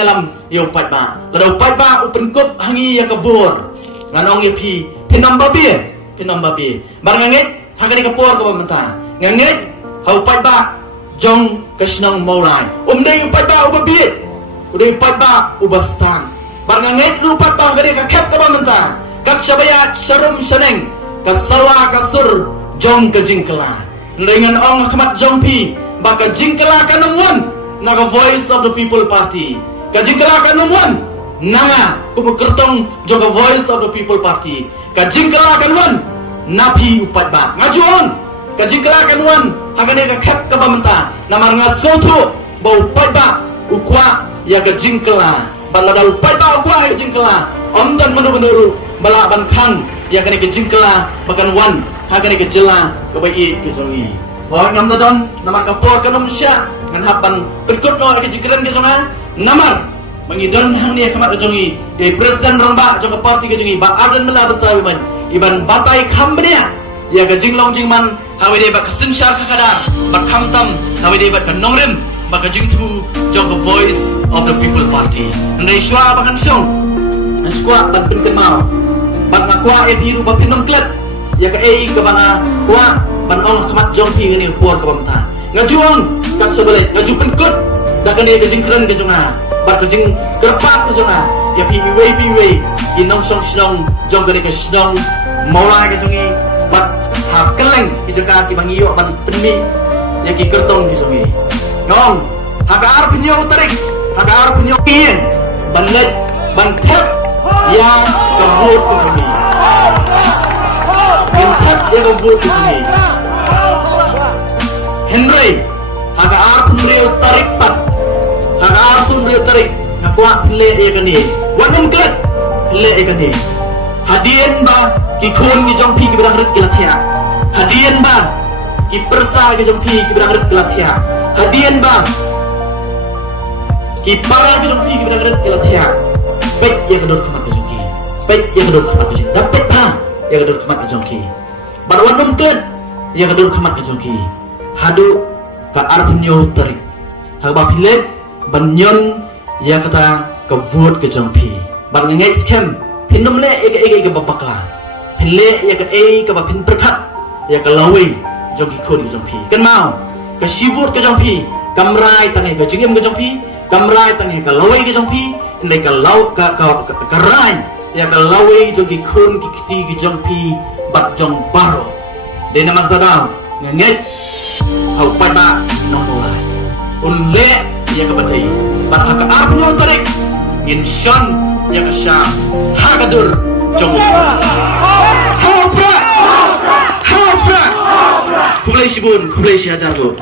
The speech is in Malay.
alam yo upat ba la upat ba upen kop hangi ya kabur nganong ye pi pinam babi bar nganget hakani kapor ka bamanta nganget ha upat ba jong kasnang maulai dei upat ba ubabi udai upat ba ubastan bar nganget upat ba hakani ka kep ka bamanta kak sabaya sarum saneng kasawa kasur jong ka jingkala dengan ong kamat jong pi baka jingkala kanamwan naga Voice of the People Party kajingkala kanamwan nanga kumukertong joga Voice of the People Party kajingkala kanwan napi upat ba ngajuon kajingkala kanwan hagane ka kep ka bamanta namar nga soto ba upat ba ukwa ya kajingkala balada upat ba ukwa ya kajingkala omdan manu bala ban khang ya kane kajingkala bakan wan hagane ka jela ka bai ke jongi wa ngam dadon namar kapor kanum sya ngan hapan berikut no ke jikran ke jonga namar mangidon hang ni kamat jongi ye presiden ramba jonga parti ke jongi ba adan mela besawi man iban batai khambnia ya ke jinglong jingman hawe de ba kasin syar ka kadar ba khamtam hawe de ba kanongrem ba ka jingtu jonga Voice of the People Party ndai shwa ba kan song skwa ban pin mau ba ka kwa e biru ba pinom klet ya ka ei ka bana kwa ban ong kamat jong pi ni por ka bamta ngajuang kak sebelah ngaju penkut dah kena ke jingkran ke jonga bat ke jing kerpat ke jonga ya piwe inong song jong kena ke snong maula ke jongi bat ha keleng ke joka ki bangiyo bat penmi ya ki kertong ke jongi ngong ha ka ar punyo tarik ha ka ar punyo kien ban lek ban thep ya ke vot ke jongi ban thep ya ke vot ke jongi Henry haga arpun rio tarik pat haga arpun rio tarik ngakwa le e kani wanum klet le e kani hadien ba ki khon ki jong phi ki bidang rit kilathia hadien ba ki persa ki jong phi ki bidang rit kilathia hadien ba ki para ki jong phi ki bidang rit kilathia pek ye kadot khamat ki jong ki pek ye kadot khamat ki dapat pa ye kadot khamat ki jong ki bar wanum klet ye kadot khamat ki jong ki hadu ka arpunyo tarik hagba philet banyon ya kata ka vote ke jongpi bar ngai scam pinum le ege ke babakla phile ya ka ka ba phin perkhat ya ka lawi jongi khodi jongpi kan mau ka shivut ke jongpi kamrai tangai ka jingem ke jongpi kamrai tangai ka lawi ke jongpi ndai ka law ka rai ya ka lawi jongi khon ki kiti ke jongpi bat jong baro de namang tadau ngai hau pai ba nomolai unle ya ka badai bat haka arpunyo tarik ngin shon ya ka sha hagadur jongu hau pra kublai shibun kublai shi hajar go